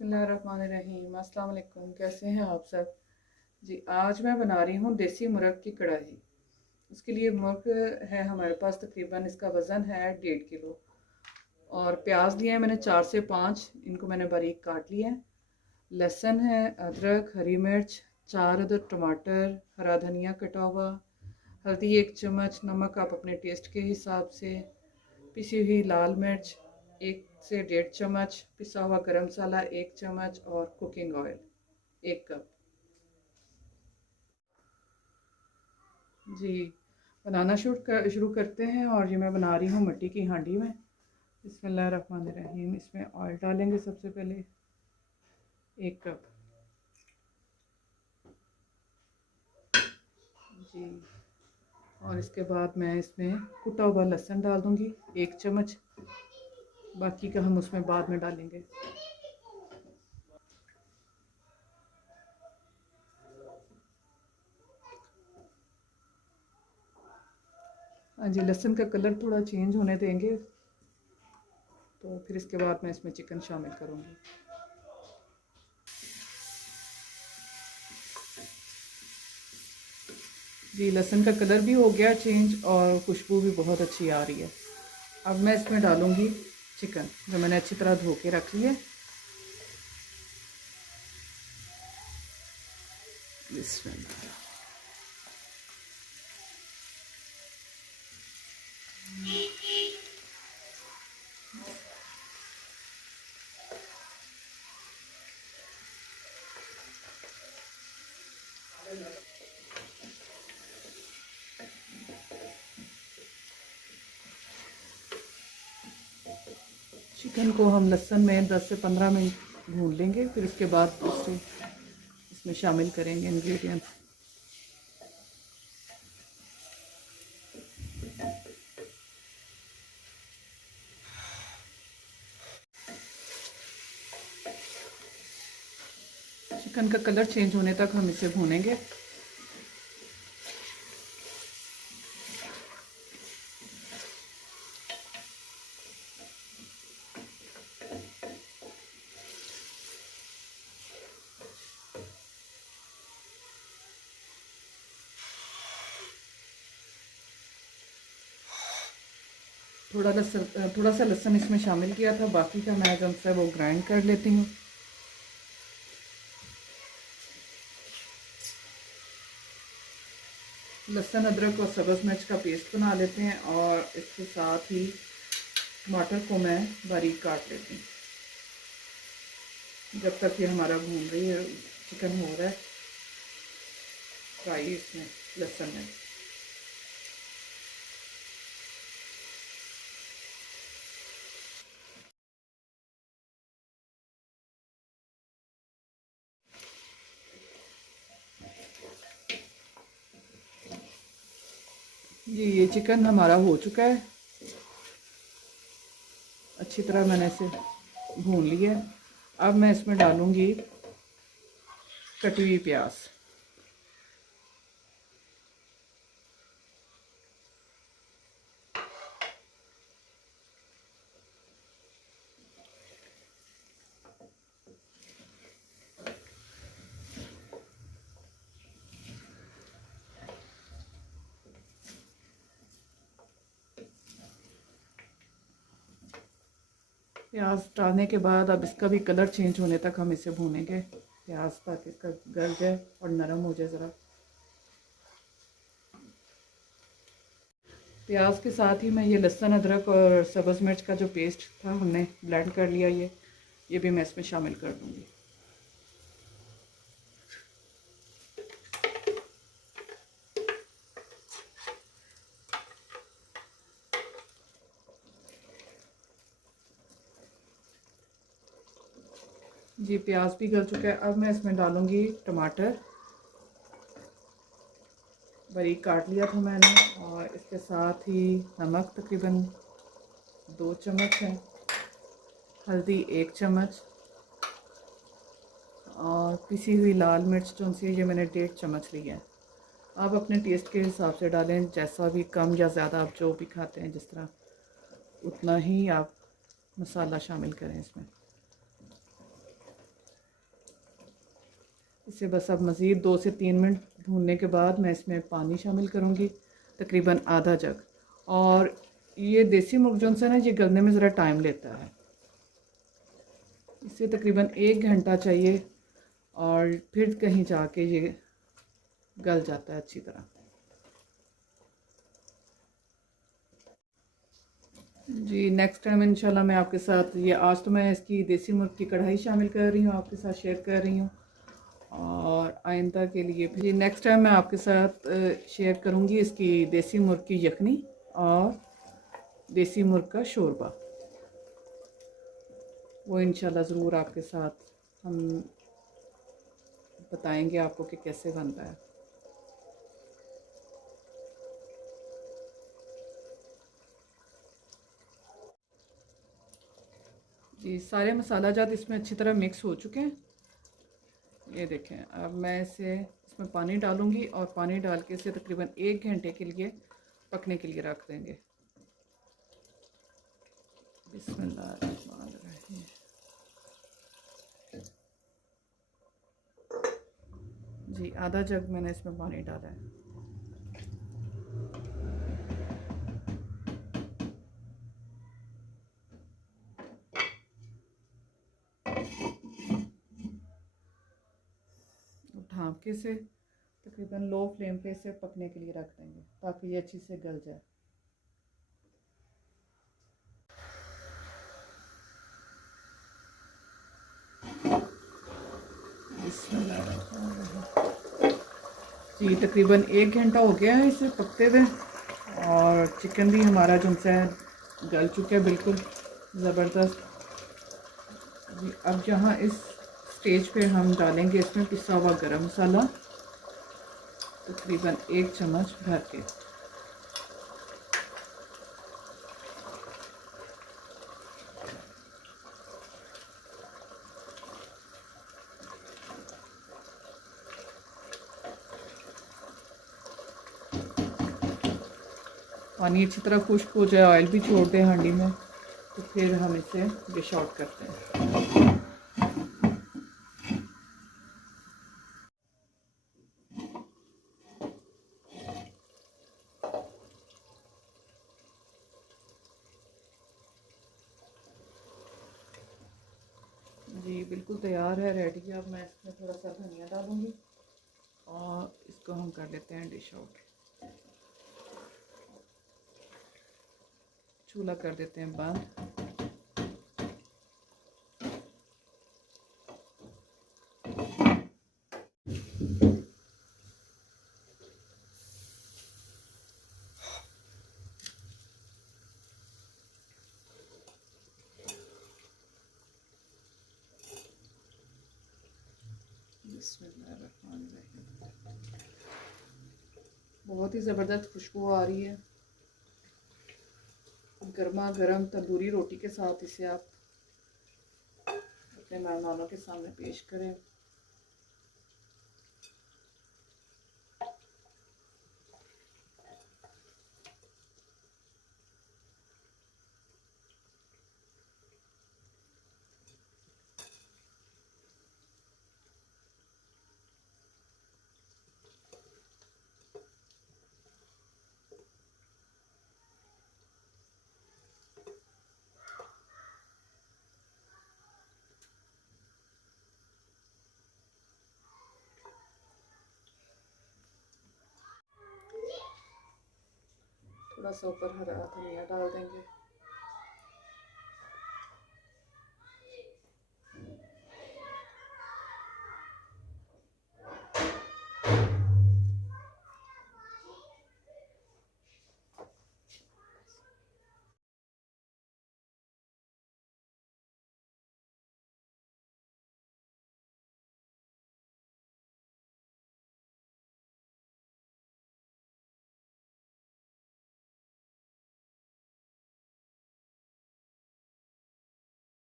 बिस्मिल्लाहिर्रहमानिर्रहीम। अस्सलाम वालेकुम। कैसे हैं आप सब जी। आज मैं बना रही हूँ देसी मुर्ग की कढ़ाई। उसके लिए मुर्ग है हमारे पास, तकरीबन इसका वज़न है 1.5 किलो। और प्याज लिए हैं मैंने 4 से 5, इनको मैंने बारीक काट लिया है। लहसुन है, अदरक, हरी मिर्च, 4 अदद टमाटर, हरा धनिया कटा हुआ, हल्दी 1 चम्मच, नमक आप अपने टेस्ट के हिसाब से, पिसी हुई लाल मिर्च 1 से 1.5 चम्मच, पिसा हुआ गरम मसाला 1 चम्मच और कुकिंग ऑयल 1 कप। जी, बनाना शुरू करते हैं। और ये मैं बना रही हूँ मिट्टी की हांडी में। बिस्मिल्लाहिर्रहमानिर्रहीम। इसमें ऑयल डालेंगे सबसे पहले 1 कप जी। और इसके बाद मैं इसमें कुटा हुआ लहसुन डाल दूँगी 1 चम्मच। बाकी का हम उसमें बाद में डालेंगे। हाँ जी, लहसुन का कलर थोड़ा चेंज होने देंगे, तो फिर इसके बाद मैं इसमें चिकन शामिल करूँगी। जी, लहसुन का कलर भी हो गया चेंज और खुशबू भी बहुत अच्छी आ रही है। अब मैं इसमें डालूँगी चिकन, जो मैंने अच्छी तरह धो के रख लिया। बिस्मिल्लाह। चिकन को हम लहसुन में 10 से 15 मिनट भून लेंगे, फिर उसके बाद दूसरे इसमें शामिल करेंगे इंग्रेडिएंट्स। चिकन का कलर चेंज होने तक हम इसे भूनेंगे। थोड़ा सा लहसुन इसमें शामिल किया था, बाकी का मैं जो है वो ग्राइंड कर लेती हूँ। लहसुन, अदरक और सब्ज़ मिर्च का पेस्ट बना लेते हैं और इसके साथ ही टमाटर को मैं बारीक काट लेती हूँ। जब तक ये हमारा भून रही है, चिकन हो रहा है फ्राई इसमें लहसुन में। जी, ये चिकन हमारा हो चुका है, अच्छी तरह मैंने इसे भून लिया है। अब मैं इसमें डालूँगी कटी हुई प्याज। प्याज डालने के बाद अब इसका भी कलर चेंज होने तक हम इसे भूनेंगे, प्याज ताकि इसका गल जाए और नरम हो जाए ज़रा। प्याज के साथ ही मैं ये लहसुन, अदरक और सब्ज़ मिर्च का जो पेस्ट था हमने ब्लेंड कर लिया, ये भी मैं इसमें शामिल कर दूँगी। जी, प्याज भी गल चुका है। अब मैं इसमें डालूँगी टमाटर, बारीक काट लिया था मैंने, और इसके साथ ही नमक तकरीबन 2 चम्मच है, हल्दी 1 चम्मच और पिसी हुई लाल मिर्च जो सी ये मैंने 1.5 चम्मच ली है। आप अपने टेस्ट के हिसाब से डालें, जैसा भी कम या ज़्यादा आप जो भी खाते हैं जिस तरह, उतना ही आप मसाला शामिल करें इसमें। इसे बस अब मज़ीद 2 से 3 मिनट भूनने के बाद मैं इसमें पानी शामिल करूँगी, तकरीबन आधा जग। और ये देसी मुर्ग जो है ना, ये गलने में ज़रा टाइम लेता है, इसे तकरीबन 1 घंटा चाहिए और फिर कहीं जाके ये गल जाता है अच्छी तरह। जी नेक्स्ट टाइम इंशाल्लाह मैं आपके साथ ये, आज तो मैं इसकी देसी मुर्ग की कढ़ाई शामिल कर रही हूँ, आपके साथ शेयर कर रही हूँ। और आइंदा के लिए फिर नेक्स्ट टाइम मैं आपके साथ शेयर करूँगी इसकी देसी मुर्ग की यखनी और देसी मुर्ग का शोरबा। वो इंशाल्लाह ज़रूर आपके साथ हम बताएंगे आपको कि कैसे बनता है। जी सारे मसाला जात इसमें अच्छी तरह मिक्स हो चुके हैं। ये देखें, अब मैं इसे इसमें पानी डालूंगी और पानी डाल के इसे तकरीबन 1 घंटे के लिए पकने के लिए रख देंगे। बिस्मिल्लाहिर्रहमानिर्रहीम। जी आधा जग मैंने इसमें पानी डाला है। ढाँप के से तकरीबन लो फ्लेम पे इसे पकने के लिए रख देंगे ताकि ये अच्छी से गल जाए। जी तकरीबन 1 घंटा हो गया है इसे पकते हुए और चिकन भी हमारा जो है गल चुका है बिल्कुल ज़बरदस्त। जी अब यहाँ इस स्टेज पे हम डालेंगे इसमें पिसा हुआ गरम मसाला, तकरीबन 1 चम्मच भर के। पानी अच्छी तरह खुश्क हो जाए, ऑयल भी छोड़ दे हांडी में, तो फिर हम इसे डिश आउट करते हैं। जी बिल्कुल तैयार है, रेडी है। अब मैं इसमें थोड़ा सा धनिया डालूंगी और इसको हम कर लेते हैं डिश आउट। चूल्हा कर देते हैं बंद। बहुत ही ज़बरदस्त खुशबू आ रही है। गर्मा गर्म तंदूरी रोटी के साथ इसे आप अपने मेहमानों के सामने पेश करें। थोड़ा सा ऊपर हरा धनिया डाल देंगे।